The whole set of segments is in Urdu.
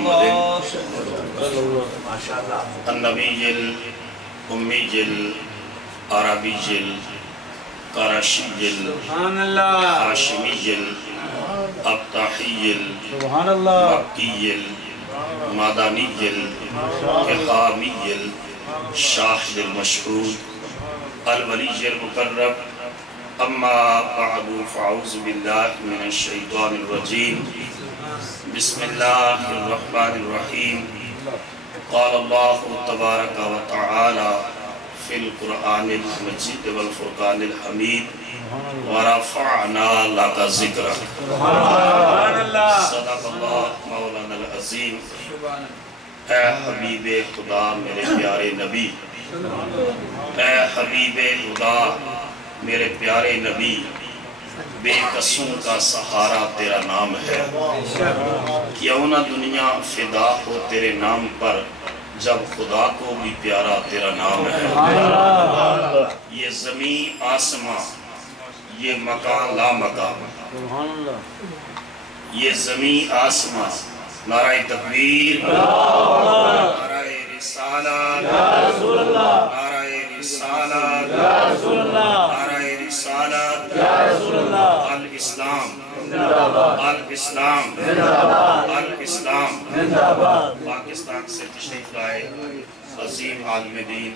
محمد النبی الأمی العربی القرشی الہاشمی الابطحی المکی المدنی التحامی الشاہد المشہود الولی المقرب اما بعد فاعوذ باللہ من الشیطان الرجیم بسم اللہ الرحمن الرحیم قال اللہ تبارک و تعالی فی القرآن المجید والفرقان الحمید ورفعنا لک ذکرک صدق اللہ مولانا العظیم۔ اے حبیب خدا میرے پیارے نبی، اے حبیب خدا میرے پیارے نبی، بے قصوں کا سہارا تیرا نام ہے، کیوں نہ دنیا فدا ہو تیرے نام پر، جب خدا کو بھی پیارا تیرا نام ہے۔ یہ زمین آسمان، یہ مکان لا مکان، یہ زمین آسمان، نعرہ تکبیر، نعرہ رسالت، نعرہ رسالت، نعرہ رسالت، الاسلام، الاسلام، الاسلام۔ پاکستان سے تشریف لائے عظیم عالم دین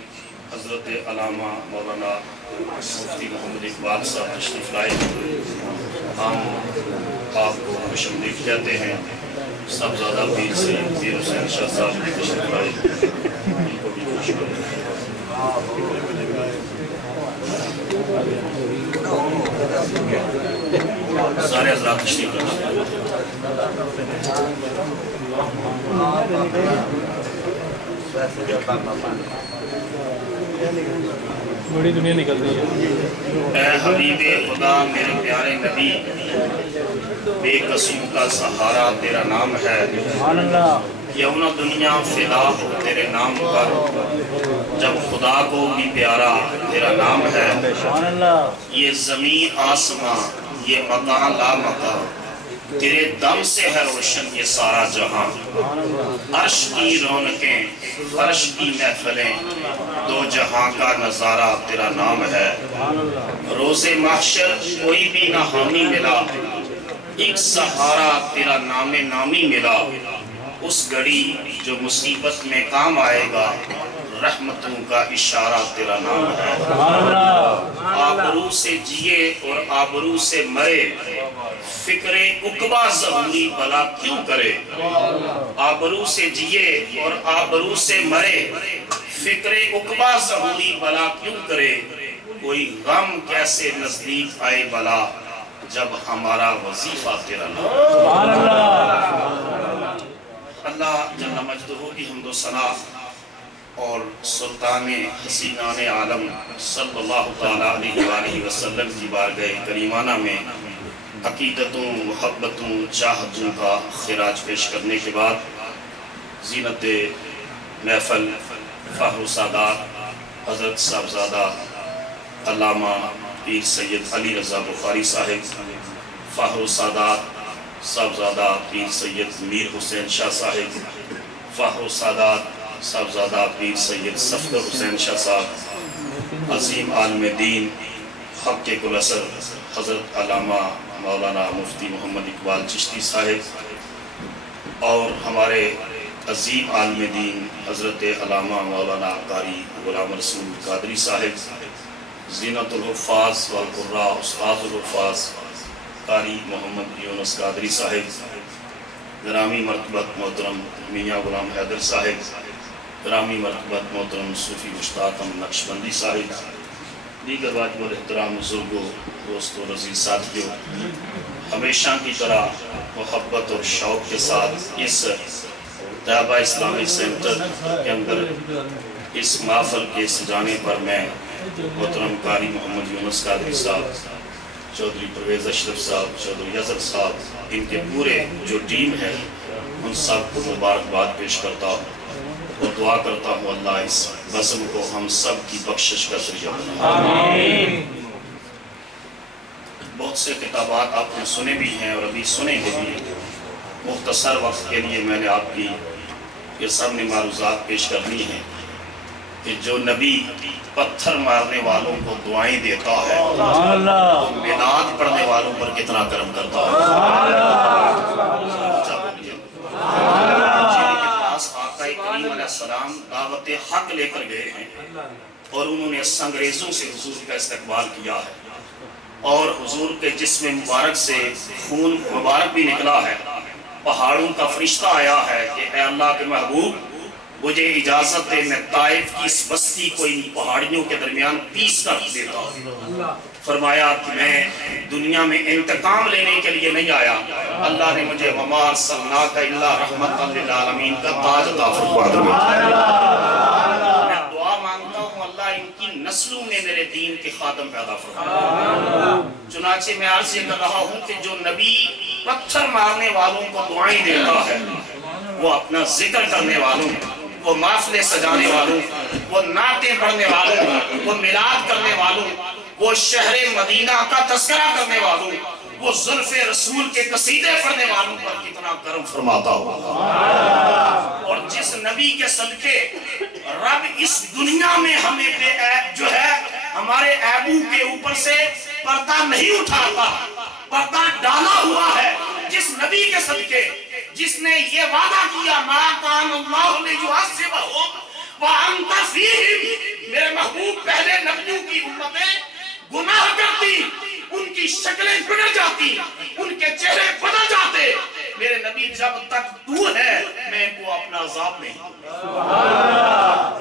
حضرت علامہ مولانا مفتی محمد اقبال صاحب تشریف لائے، ہم آپ کو خوش آمدید کہتے ہیں۔ سب زیادہ پیر سید پیر حسین شاہ صاحب تشریف لائے، ان کو بھی خوش آمدید۔ سارے حضرات تشریف لائے۔ بڑی دنیا نکل رہی ہے۔ اے حبیب خدا میرے پیارے نبی، بے قصوں کا سہارا تیرا نام ہے، کیوں نہ دنیا فدا ہو تیرے نام پر، جب خدا کو بھی پیارا تیرا نام ہے۔ یہ زمین آسمان، یہ مکان لا مکان، تیرے دم سے ہے روشن یہ سارا جہاں۔ عرش کی رونقیں، فرش کی محفلیں، دو جہاں کا نظارہ تیرا نام ہے۔ روز محشر کوئی بھی نہ حامی ملا، ایک سہارا تیرا نام نامی ملا۔ اس گھڑی جو مصیبت میں کام آئے گا، رحمتوں کا اشارہ تیرا نام ہے۔ آبرو سے جیے اور آبرو سے مرے، فکر عقبہ ظہوری بلا کیوں کرے۔ آبرو سے جیے اور آبرو سے مرے، فکر عقبہ ظہوری بلا کیوں کرے۔ کوئی غم کیسے نزدیک آئے بلا، جب ہمارا وظیفہ تیرا نام ہے۔ اللہ جل مجدہ کی حمد و ثنا اور سلطان حسینان عالم صلی اللہ تعالیٰ علیہ وآلہ وسلم کی بارگاہ کریمانہ میں عقیدتوں، محبتوں، چاہتوں کا خراج پیش کرنے کے بعد زینت محفل فخر السادات حضرت صاحبزادہ علامہ پیر سید علی رضا بخاری صاحب، فخر السادات صاحبزادہ پیر سید میر حسین شاہ صاحب، فخر السادات صاحبزادہ پیر سید صفدر حسین شاہ صاحب، عظیم عالم دین حق کل اثر حضرت علامہ مولانا مفتی محمد اقبال چشتی صاحب، اور ہمارے عظیم عالم دین حضرت علامہ مولانا قاری غلام رسول قادری صاحب، زینت الحفاظ والقراء استاد الحفاظ قاری محمد یونس قادری صاحب، گرامی مرتبت محترم میاں غلام حیدر صاحب، گرامی مرتبت محترم صوفی مشتاق نقشبندی صاحب، دیگر واجب الاحترام بزرگوں، دوستوں، عزیز ساتھیوں، ہمیشہ کی طرح محبت اور شوق کے ساتھ اس طیبہ اسلامی سینٹر کے اندر اس محفل کے سجانے پر میں محترم قاری محمد یونس قادری صاحب، چودھری پرویز اشرف صاحب، چودھری یزر صاحب، ان کے پورے جو ٹیم ہے ان سب کو مبارکباد پیش کرتا ہوں اور دعا کرتا ہوں اللہ اس بزم کو ہم سب کی بخشش کا ذریعہ بنائے۔ آمین۔ بہت سے خطابات آپ نے سنے بھی ہیں اور ابھی سنے گے بھی، مختصر وقت کے لیے میں نے آپ کی یہ سب نے معروضات پیش کرنی ہیں کہ جو نبی پتھر مارنے والوں کو دعائیں دیتا ہے وہ میلاد پڑھنے والوں پر کتنا کرم کرتا ہے۔ جن کے پاس آقا کریم علیہ السلام دعوت حق لے کر گئے ہیں اور انہوں نے انگریزوں سے حضور کا استقبال کیا ہے اور حضور کے جسم مبارک سے خون مبارک بھی نکلا ہے، پہاڑوں کا فرشتہ آیا ہے کہ اے اللہ کے محبوب مجھے اجازت دے میں طائف کی اس بستی کو ان پہاڑیوں کے درمیان پیس کر دیتا ہوں۔ فرمایا کہ میں دنیا میں انتقام لینے کے لیے نہیں آیا، اللہ نے مجھے وما ارسلناک الا رحمت للعالمین کا تاج عطا فرمایا۔ میں دعا مانگتا ہوں اللہ ان کی نسلوں میں میرے دین کے خادم پیدا فرمائے۔ چنانچہ میں عرض یہ کر رہا ہوں کہ جو نبی پتھر مارنے والوں کو دعائیں دیتا ہے وہ اپنا ذکر کرنے والوں، وہ محفلیں سجانے والوں، وہ نعتیں پڑھنے والوں، وہ میلاد کرنے والوں، وہ شہر مدینہ کا تذکرہ کرنے والوں، وہ زلف رسول کے قصیدے پڑھنے والوں پر کتنا کرم فرماتا ہوگا۔ اور جس نبی کے صدقے رب اس دنیا میں ہمیں جو ہے ہمارے عیبوں کے اوپر سے پردہ نہیں اٹھاتا، پردہ ڈالا ہوا ہے، جس نبی کے صدقے جس نے یہ وعدہ کیا ما کان اللہ لیعذبہم وانت فیہم، میرے محبوب پہلے نبیوں کی امتیں گناہ کرتی، ان کی شکلیں بگڑ جاتی، ان کے چہرے بدل جاتے، میرے نبی جب تک تو ہے میں کو اپنا عذاب نہیں،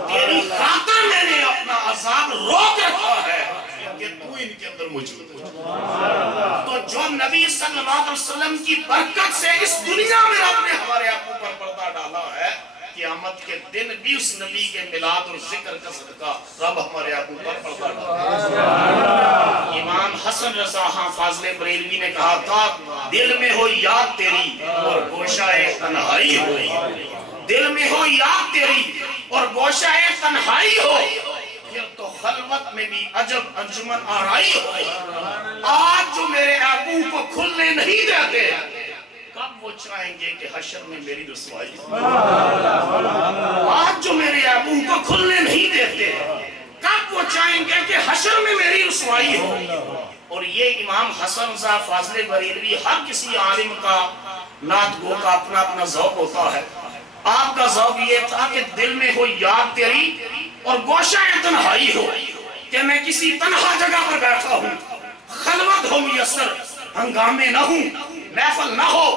تیری خاطر میں نے اپنا عذاب روک رکھا ہے کہ تو ان کے اندر موجود ہے۔ تو جو نبی صلی اللہ علیہ وسلم کی برکت سے اس دنیا میں رب نے ہمارے آنکھوں پر پردہ ڈالا ہے، قیامت کے دن بھی اس نبی کے میلاد اور ذکر کا صدقہ رب ہمارے آنکھوں پر پردہ ڈالا۔ امام حسن رضا خان فاضل بریلوی نے کہا تھا دل میں ہو یاد تیری اور گوشہ تنہائی ہو، دل میں ہو یاد تیری اور گوشہ تنہائی ہو، پھر تو خلوت میں بھی عجب انجمن آرائی ہو۔ آج جو میرے آنکھوں کو کھلنے نہیں دیتے کب وہ چاہیں گے کہ حشر میں میری رسوائی ہو؟ آج جو میرے آنکھوں کو کھلنے نہیں دیتے کب وہ چاہیں گے کہ حشر میں میری رسوائی ہو؟ اور یہ امام حسن رضا فاضل بریلوی ہر کسی عالم کا نعت گو کا اپنا اپنا ذوق ہوتا ہے، آپ کا ذوق یہ تھا کہ دل میں ہو یاد تیری اور گوشہ تنہائی ہو، کہ میں کسی تنہا جگہ پر بیٹھا ہوں، خلوت ہو میسر، ہنگامے نہ ہوں، محفل نہ ہو،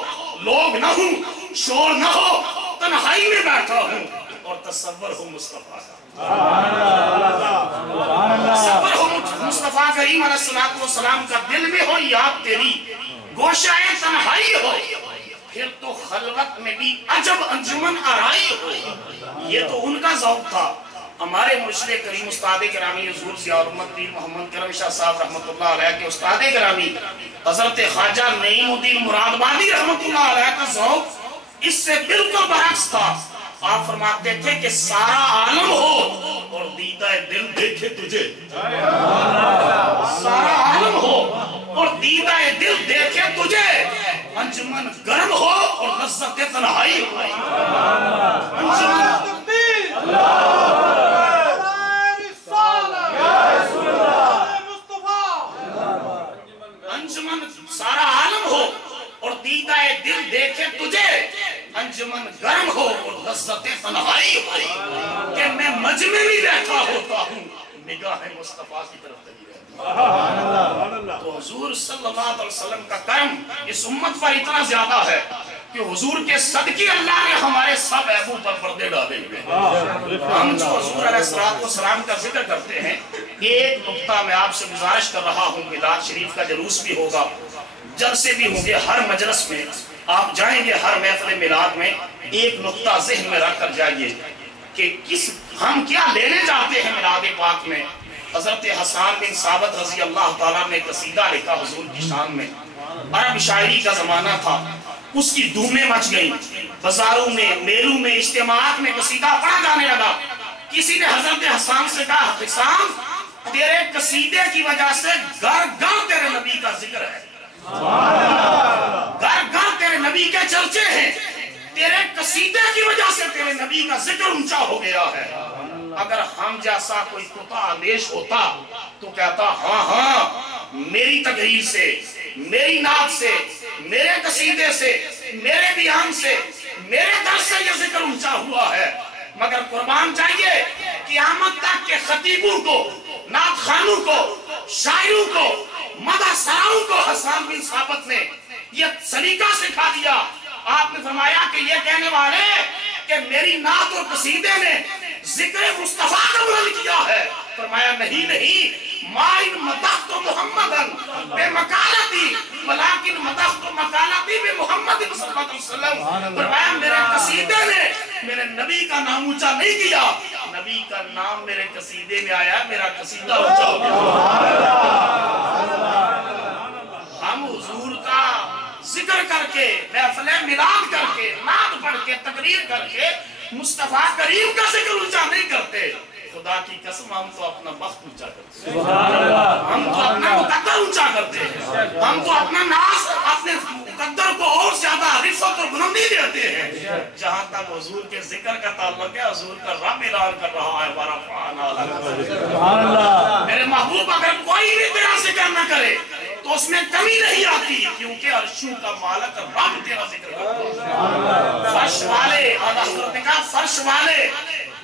لوگ نہ ہوں، شور نہ ہو، تنہائی میں بیٹھا ہوں اور تصور ہو مصطفیٰ کا، تصور ہو مصطفیٰ کریم علیہ السلام کا، دل میں ہو یاد تیری گوشہ تنہائی ہو، پھر تو خلوت میں بھی عجب انجمن آرائی ہو۔ یہ تو ان کا ذوق تھا۔ ہمارے مرشد کریم استاد گرامی حضور ضیاء الرحمت پیر محمد کرم شاہ صاحب رحمت اللہ علیہ کے استاد گرامی حضرت خواجہ نعیم الدین مرادآبادی رحمت اللہ علیہ کا ذوق اس سے بالکل برعکس تھا۔ آپ فرماتے تھے کہ سارا عالم ہو اور دیدہ دل دیکھے تجھے، سارا عالم ہو اور دیدہ دل دیکھے تجھے، انجمن گرم ہو اور لذت تنہائی ہو، انجمن سارا عالم ہو اور دیدہ دل دیکھے تجھے، انجمن گرم ہو اور لذت تنہائی ہو، کہ میں مجمع میں بیٹھا ہوتا ہوں نگاہ مصطفیٰ کی طرف لگی رہتی۔ تو حضور صلی اللہ علیہ وسلم کا کرم اس امت پر اتنا زیادہ ہے کہ حضور کے صدقے اللہ نے ہمارے سب عیبوں پر پردے ڈالے ہوئے۔ ہم جو حضور علیہ السلام کا ذکر کرتے ہیں، ایک نقطہ میں آپ سے گزارش کر رہا ہوں، میلاد شریف کا جلوس بھی ہوگا، جلسے بھی ہوں گے، ہر مجلس میں آپ جائیں گے، ہر محفل میلاد میں ایک نقطہ ذہن میں رکھ کر جائیے کہ ہم کیا لینے جاتے ہیں میلاد پاک میں۔ حضرت حسان بن ثابت رضی اللہ تعالیٰ نے قصیدہ لکھا حضور کی شان میں، عرب شاعری کا زمانہ تھا، اس کی دھومیں مچ گئیں، بازاروں میں، میلوں میں، اجتماعات میں قصیدہ پڑھا جانے لگا۔ کسی نے حضرت حسان سے کہا حسان تیرے قصیدے کی وجہ سے گھر گھر تیرے نبی کا ذکر ہے، گھر گھر تیرے نبی کے چرچے ہیں، کی وجہ سے تیرے نبی کا ذکر اونچا ہو گیا ہے۔ اگر ہم جیسا کوئی کتا اندیش ہوتا تو کہتا ہاں ہاں میری تقریر سے، میری نعت سے، میرے قصیدے سے، میرے بیان سے، میرے درس سے یہ ذکر اونچا ہوا ہے۔ مگر قربان چاہیے قیامت تک کے خطیبوں کو، نعت خانوں کو، شاعروں کو، مدح سراؤں کو حسان بن ثابت نے یہ سلیقہ سکھا دیا۔ آپ نے فرمایا کہ یہ کہنے والے کہ میری نعت اور قصیدے نے ذکر مصطفیٰ کا بلند کیا ہے، فرمایا نہیں ما ان مدحت محمدن بے مقالتی ولیکن مدحت مقالتی بے محمد صلی اللہ علیہ وسلم۔ فرمایا میرے قصیدے نے میرے نبی کا نام اونچا نہیں کیا، نبی کا نام میرے قصیدے میں آیا، میرا قصیدہ اونچا ہو گیا۔ ہم حضور کا ذکر کر کے، محفل میلاد کر کے، نعت پڑھ کے، تقریر کر کے مصطفیٰ کریم کا ذکر اونچا نہیں کرتے۔ خدا کی قسم ہم تو اپنا بخت اونچا کرتے ہیں، ہم تو اپنا مقدر اونچا کرتے ہیں، ہم تو اپنا ناز اپنے مقدر کو اور زیادہ رفعت اور بلندی دیتے ہیں۔ جہاں تک حضور کے ذکر کا تعلق ہے، حضور کا رب اعلان کر رہا ہے وَرَفَعْنَا لَكَ۔ میرے محبوب اگر کوئی بھی تیرا ذکر نہ کرے تو اس میں کمی نہیں آتی، کیونکہ عرشوں کا مالک رب تیرا ذکر کرتا ہے۔ فرش والے، اعلیٰ حضرت نے کہا فرش والے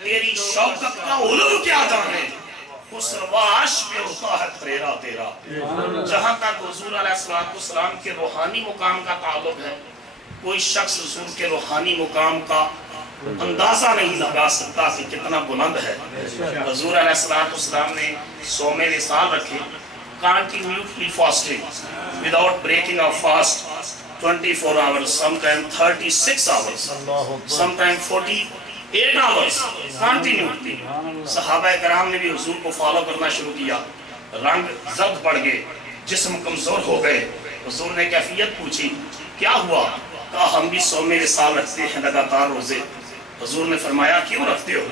تیری شوکت کا علو کیا جانے، خسرواش میں ہوتا ہے پھریرا تیرا۔ جہاں تک حضور علیہ السلام کے روحانی مقام کا تعلق ہے، کوئی شخص حضور کے روحانی مقام کا اندازہ نہیں لگا سکتا کہ کتنا بلند ہے۔ حضور علیہ السلام نے صوم وصال رکھے، continuously fasting without breaking our fast 24 hours, sometimes 36 hours, sometimes 48 hours continuously۔ صحابہ کرام نے بھی حضور کو فالو کرنا شروع کیا، رنگ زرد پڑ گئے، جسم کمزور ہو گئے۔ حضور نے کیفیت پوچھی کیا ہوا؟ کہا ہم بھی صوم وصال رکھتے ہیں لگاتار روزے۔ حضور نے فرمایا کیوں رکھتے ہو؟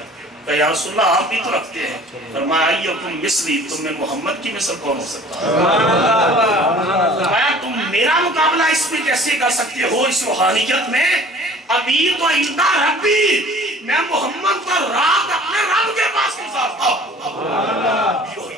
کہ یا رسول اللہ آپ بھی تو رکھتے ہیں۔ فرمایا ایکم مثلی، تم میں محمد کی مثل کون ہو سکتا ہے؟ فرمایا تم میرا مقابلہ اس میں کیسے کر سکتے ہو اس روحانیت میں؟ ابھی تو اندہ ربی، میں محمد کا رات اپنے رب کے پاس گزارتا ہوں۔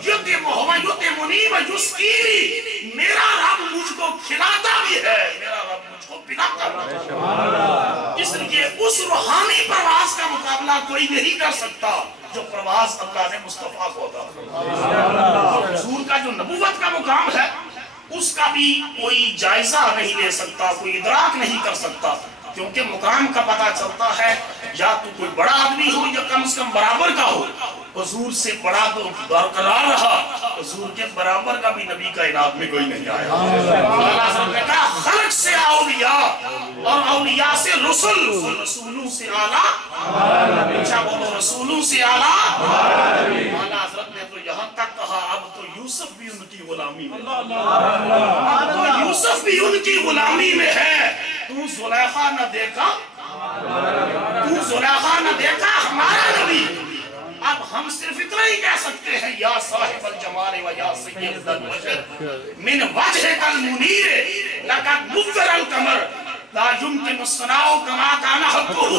یتیمنی و یسقینی، میرا رب مجھ کو کھلاتا بھی ہے، میرا رب مجھ کو پلاتا بھی ہے۔ اس لیے اس روحانی پرواز کا مقابلہ کوئی نہیں کر سکتا جو پرواز اللہ نے مصطفیٰ کو عطا فرمائی۔ حضور کا جو نبوت کا مقام ہے اس کا بھی کوئی جائزہ نہیں لے سکتا، کوئی ادراک نہیں کر سکتا، کیونکہ مقام کا پتہ چلتا ہے یا تو کوئی بڑا آدمی ہو یا کم از کم برابر کا ہو۔ حضور سے بڑا تو برقرار رہا، حضور کے برابر کا بھی نبی کا انعام میں کوئی نہیں آیا۔ اللہ صلی اللہ نے کہا خلق سے اولیاء اور اولیاء سے رسول، رسولوں سے اعلیٰ، اچھا بولو رسولوں سے اعلیٰ۔ اللہ حضرت نے تو یہاں تک کہا اب تو یوسف بھی ان کی غلامی میں، اب تو یوسف بھی ان کی غلامی میں ہے۔ تو زلیخا نہ دیکھا، تو زلیخا نہ دیکھا ہمارا نبی۔ اب ہم صرف اتنا ہی کہہ سکتے ہیں یا صاحب الجمال و یا سید البشر من وجہک المنیر لقد نور القمر لا يمكن الصناع كما كان حقه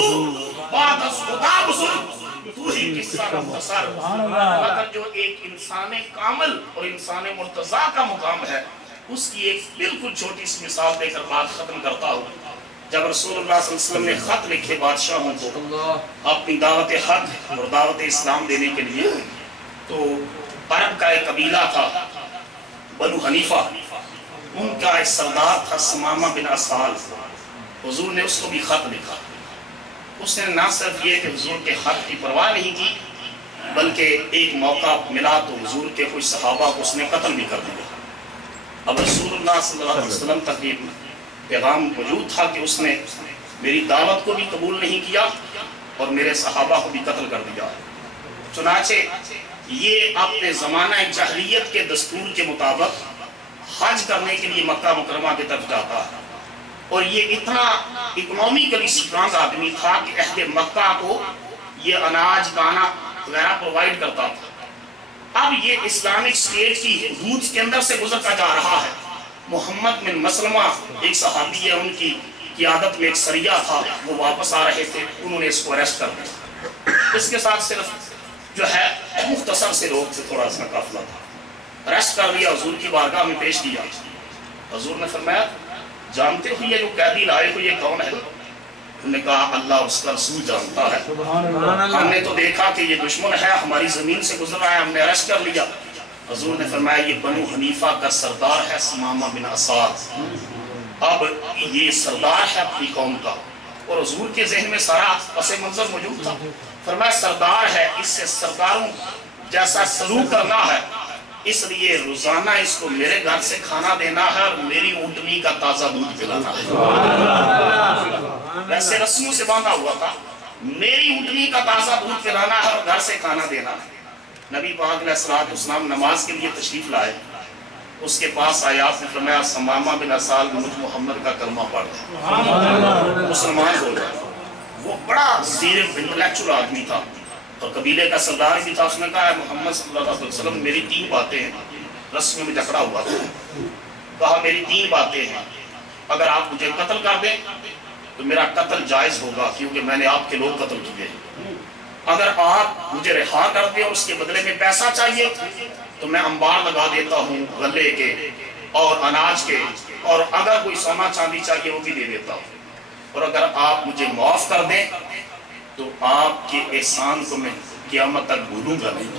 بعد خدا بزرگ تو ہی قصہ مختصر۔ مگر جو ایک انسان کامل اور انسان مرتضی کا مقام ہے اس کی ایک بالکل چھوٹی سی مثال دے کر بات ختم کرتا ہوں۔ جب رسول اللہ صلی اللہ علیہ وسلم نے خط لکھے بادشاہوں کو اپنی دعوت حق اور دعوت اسلام دینے کے لیے، تو عرب کا ایک قبیلہ تھا بنو حنیفہ، ان کا ایک سردار تھا سمامہ بن اسال۔ حضور نے اس کو بھی خط لکھا۔ اس نے نہ صرف یہ کہ حضور کے خط کی پرواہ نہیں کی بلکہ ایک موقع ملا تو حضور کے کچھ صحابہ کو اس نے قتل بھی کر دیا۔ اب رسول اللہ صلی اللہ علیہ وسلم تک یہ پیغام موجود تھا کہ اس نے میری دعوت کو بھی قبول نہیں کیا اور میرے صحابہ کو بھی قتل کر دیا۔ چنانچہ یہ اپنے زمانہ جاہلیت کے دستور کے مطابق حج کرنے کے لیے مکہ مکرمہ کی طرف جاتا ہے، اور یہ اتنا اکنومیکلی سٹرانگ آدمی تھا کہ اہل مکہ کو یہ اناج دانہ وغیرہ پرووائڈ کرتا تھا۔ اب یہ اسلامک اسٹیٹ کی حدود کے اندر سے گزرتا جا رہا ہے۔ محمد بن مسلمہ ایک صحابی ہے، ان کی قیادت میں ایک سریہ تھا، وہ واپس آ رہے تھے، انہوں نے اس کو اریسٹ کر دیا۔ اس کے ساتھ صرف جو ہے مختصر سے لوگ سے تھوڑا سا قافلہ تھا، اریسٹ کر لیا، حضور کی بارگاہ میں پیش کیا۔ حضور نے فرمایا جانتے ہو یہ جو قیدی لائے ہو یہ کون ہے؟ انہوں نے کہا اللہ اس کا رسول جانتا ہے، ہم نے تو دیکھا کہ یہ دشمن ہے، ہماری زمین سے گزر رہا ہے، ہم نے اریسٹ کر لیا۔ حضور نے فرمایا یہ بنو حنیفہ کا سردار ہے ثمامہ بن اساد، اب یہ سردار ہے اپنی قوم کا۔ اور حضور کے ذہن میں سارا پس منظر موجود تھا، فرمایا سردار ہے، اس سے سرداروں جیسا سلوک کرنا ہے، اس لیے روزانہ اس کو میرے گھر سے کھانا دینا ہے اور میری اونٹنی کا تازہ دودھ پلانا ہے۔ ویسے رسموں سے باندھا ہوا تھا، میری اونٹنی کا تازہ دودھ پلانا ہے اور گھر سے کھانا دینا ہے۔ نبی پاک علیہ السلام نماز کے لیے تشریف لائے، اس کے پاس آیا، آپ نے فرمایا ثمامہ بن اسال مجھ محمد کا کلمہ پڑھ دیا، مسلمان ہو گیا۔ وہ بڑا زیر انٹلیکچوئل آدمی تھا اور قبیلے کا سردار بھی تھا۔ اس نے کہا محمد صلی اللہ علیہ وسلم میری 3 باتیں ہیں، رسمیوں میں جکڑا ہوا تھا، کہا میری 3 باتیں ہیں، اگر آپ مجھے قتل کر دیں تو میرا قتل جائز ہوگا کیونکہ میں نے آپ کے لوگ قتل کیے، اگر آپ مجھے رہا کر دیں اور اس کے بدلے میں پیسہ چاہیے تو میں انبار لگا دیتا ہوں غلے کے اور اناج کے، اور اگر کوئی سونا چاندی چاہیے وہ بھی دے دیتا ہوں، اور اگر آپ مجھے معاف کر دیں تو آپ کے احسان کو میں قیامت تک بھولوں گا نہیں،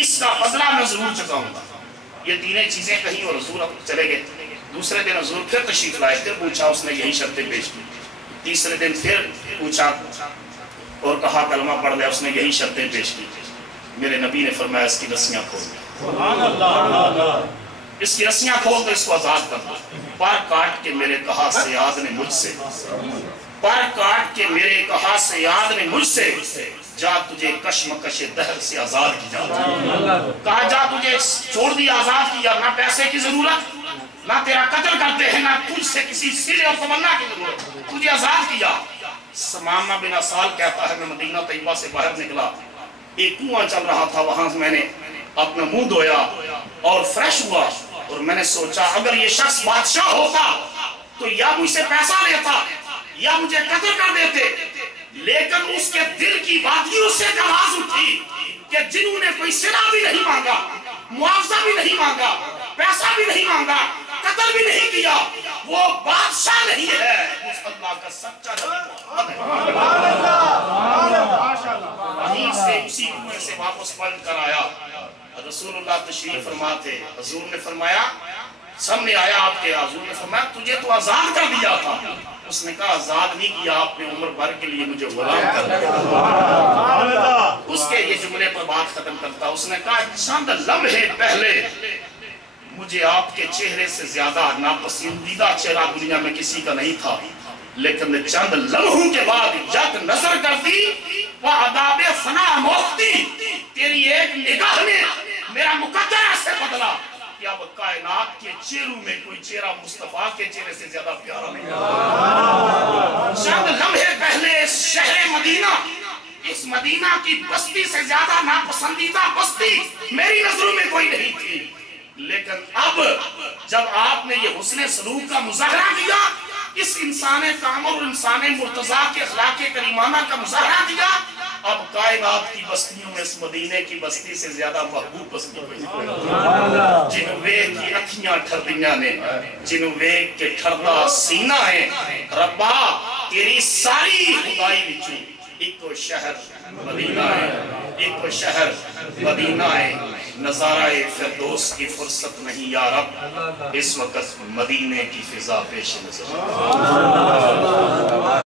اس کا بدلہ میں ضرور چکاؤں گا۔ یہ 3 چیزیں کہیں اور حضور چلے گئے۔ دوسرے دن حضور پھر تشریف لائے، پھر پوچھا، اس نے یہی شرطیں پیش کی۔ تیسرے دن پھر پوچھا اور کہا کلمہ پڑھ لیا، اس نے یہی شرطیں پیش کی۔ میرے نبی نے فرمایا اس کی رسیاں کھول دو، اس کی رسیاں کھول دو، اس کو آزاد کر دو۔ پر کاٹ کے میرے کہا سیاد نے مجھ سے، پر کاٹ کے میرے کہا سیاد نے مجھ سے، جا تجھے کشمکش دہر سے آزاد کی جاتا، کہا جا تجھے چھوڑ دیا، آزاد کیا، نہ پیسے کی ضرورت، نہ تیرا قتل کرتے ہیں، نہ تجھ سے کسی سلے اور تمنا کی ضرورت، تجھے آزاد کیا۔ ثمامہ بن اسال کہتا ہے میں مدینہ طیبہ سے باہر نکلا، ایک کنواں چل رہا تھا، وہاں سے میں نے اپنا منہ دھویا اور فریش ہوا، اور میں نے سوچا اگر یہ شخص بادشاہ ہوتا تو یا مجھ سے پیسہ لیتا یا مجھے قتل کر دیتے، لیکن اس کے دل کی وادیوں سے آواز اٹھی کہ جنہوں نے کوئی صلہ بھی نہیں مانگا، معاوضہ بھی نہیں مانگا، پیسہ بھی نہیں مانگا، قتل بھی نہیں کیا، وہ بادشاہ نہیں ہے، اس اللہ کا سچا نبی محمد ہے۔ وہیں سے اسی کنویں سے واپس پلٹ کر آیا، رسول اللہ تشریف فرما تھے، حضور نے فرمایا سامنے آیا آپ کے، حضور نے فرمایا تجھے تو آزاد کر دیا تھا، اس نے کہا آزاد نہیں کیا آپ نے، عمر بھر کے لیے مجھے غلام کر دیا۔ اس کے یہ جملے پر بات ختم کرتا، اس نے کہا چند لمحے پہلے مجھے آپ کے چہرے سے زیادہ ناپسندیدہ چہرہ دنیا میں کسی کا نہیں تھا، لیکن چند لمحوں کے بعد جب نظر کر دی وہ عذاب فنا موتی، تیری ایک نگاہ نے میرا مقدر ایسے بدلا کہ اب کائنات کے چہروں میں کوئی چہرہ مصطفیٰ کے چہرے سے زیادہ پیارا نہیں۔ چند لمحے پہلے اس شہر مدینہ، اس مدینہ کی بستی سے زیادہ ناپسندیدہ بستی میری نظروں میں کوئی نہیں تھی، لیکن اب جب آپ نے یہ حسن سلوک کا مظاہرہ کیا، اس انسان کامل اور انسان مرتضیٰ کے اخلاق کریمانہ کا مظاہرہ کیا، اب کائنات کی بستیوں میں اس مدینے کی بستی سے زیادہ محبوب بستی ہوئی، جنوے کی اکھیاں ٹھردیاں نے، جنوے کے ٹھردہ سینہ ہے، ربا تیری ساری خدائی بچوں ایک تو شہر مدینہ ہے، ایک تو شہر مدینہ ہے، نظارہ فردوس کی فرصت نہیں یا رب، اس وقت مدینے کی فضا پیش نظر